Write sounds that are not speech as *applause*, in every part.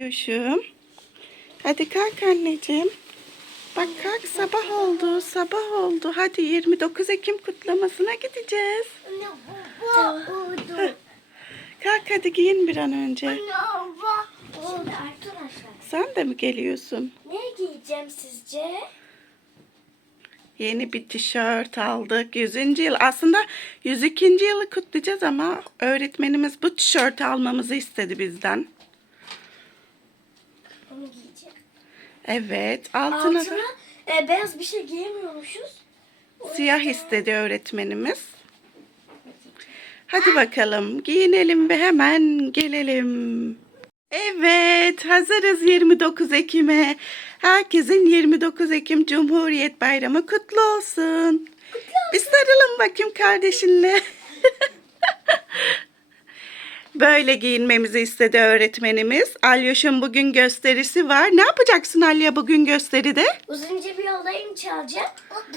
Yoşum. Hadi kalk anneciğim. Bak kalk sabah oldu, sabah oldu. Hadi 29 Ekim kutlamasına gideceğiz. *laughs* Kalk hadi giyin bir an önce. Sen de mi geliyorsun? ne giyeceğim sizce? Yeni bir tişört aldık. 100. yıl. Aslında 102. yılı kutlayacağız ama öğretmenimiz bu tişörtü almamızı istedi bizden. Onu giyeceğim. Evet. Altına, Altına da e, beyaz bir şey giyemiyormuşuz. siyah istedi öğretmenimiz. Hadi bakalım giyinelim ve hemen gelelim. Evet hazırız 29 Ekim'e. Herkesin 29 Ekim Cumhuriyet Bayramı kutlu olsun. Bir sarılın bakayım kardeşinle. *laughs* Böyle giyinmemizi istedi öğretmenimiz. Alyoş'un bugün gösterisi var. Ne yapacaksın Alya bugün gösteride? Uzunca bir yoldayım çalacağım.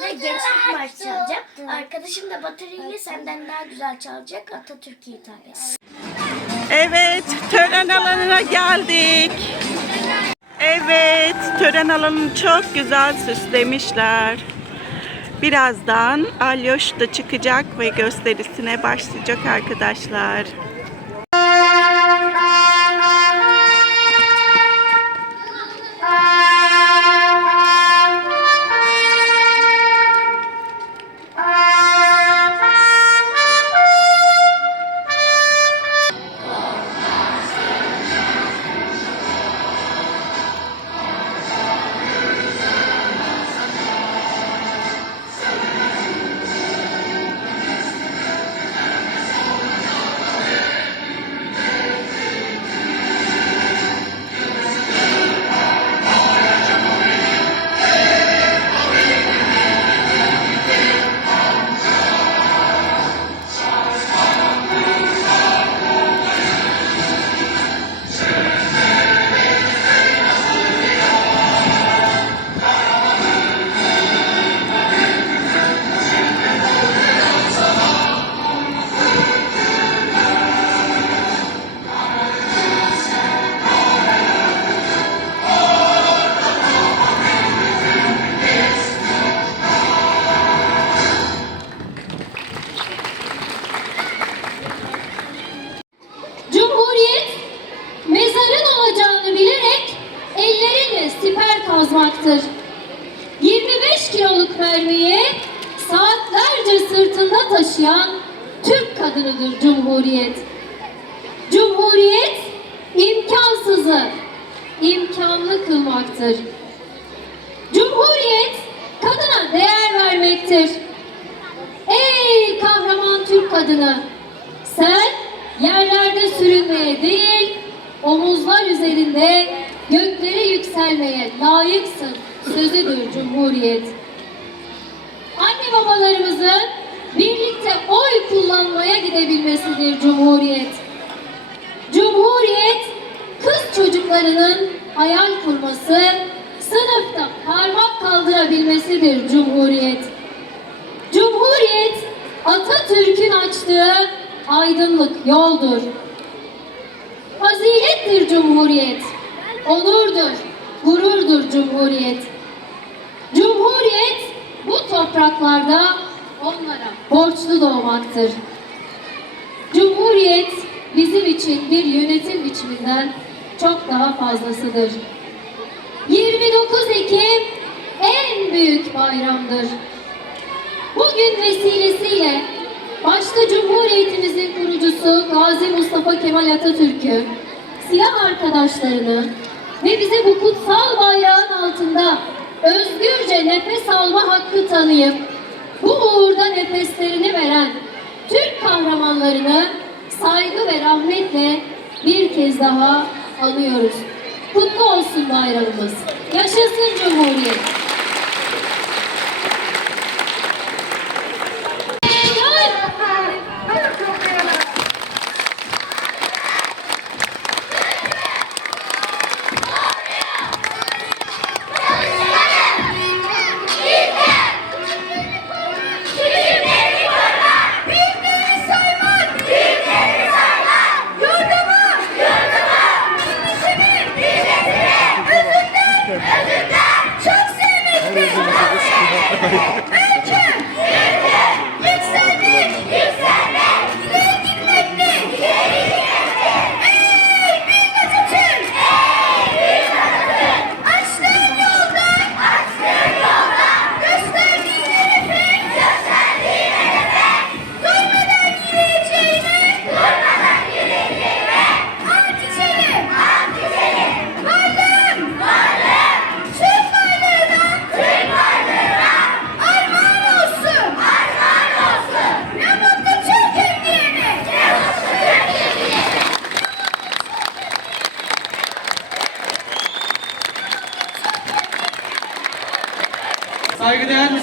Ve gençlik marşı çalacağım. Arkadaşım da bataryayla senden daha güzel çalacak Atatürk hikayesi. Evet, tören alanına geldik. Evet, tören alanını çok güzel süslemişler. Birazdan Alyoş da çıkacak ve gösterisine başlayacak arkadaşlar. Taşıyan Türk kadınıdır Cumhuriyet. Cumhuriyet imkansızı imkanlı kılmaktır. Cumhuriyet kadına değer vermektir. Ey kahraman Türk kadını! Sen yerlerde sürünmeye değil, omuzlar üzerinde göklere yükselmeye layıksın sözüdür Cumhuriyet. Anne babalarımızın birlikte oy kullanmaya gidebilmesidir Cumhuriyet. Cumhuriyet kız çocuklarının hayal kurması, sınıfta parmak kaldırabilmesidir Cumhuriyet. Cumhuriyet Atatürk'ün açtığı aydınlık yoldur. Fazilettir Cumhuriyet. Onurdur, gururdur Cumhuriyet. Cumhuriyet bu topraklarda onlara borçlu doğmaktır. Cumhuriyet bizim için bir yönetim biçiminden çok daha fazlasıdır. 29 Ekim en büyük bayramdır. Bugün vesilesiyle başta Cumhuriyetimizin kurucusu Gazi Mustafa Kemal Atatürk'ü, silah arkadaşlarını ve bize bu kutsal bayrağın altında özgürce nefes alma hakkı tanıyıp bu uğurda nefeslerini veren Türk kahramanlarını saygı ve rahmetle bir kez daha anıyoruz. Kutlu olsun bayramımız. Yaşasın Cumhuriyet.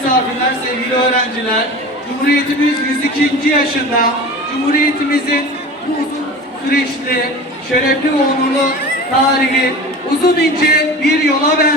misafirler, sevgili öğrenciler, Cumhuriyetimiz 102. yaşında, Cumhuriyetimizin bu uzun süreçli, şerefli ve onurlu tarihi uzun ince bir yola ver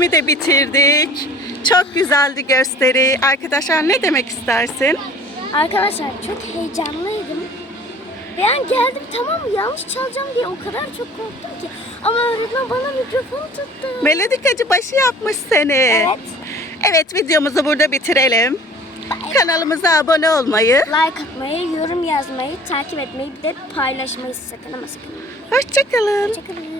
29 Ekim'i de bitirdik. Çok güzeldi gösteri. Arkadaşlar ne demek istersin? Arkadaşlar çok heyecanlıydım. An geldim tamam mı yanlış çalacağım diye o kadar çok korktum ki. Ama öğretmen bana mikrofonu tuttu. Melodikacı başı yapmış seni. Evet. Evet videomuzu burada bitirelim. Kanalımıza abone olmayı, Like atmayı, yorum yazmayı, takip etmeyi bir de paylaşmayı sakın ama sakın. hoşçakalın. Hoşçakalın.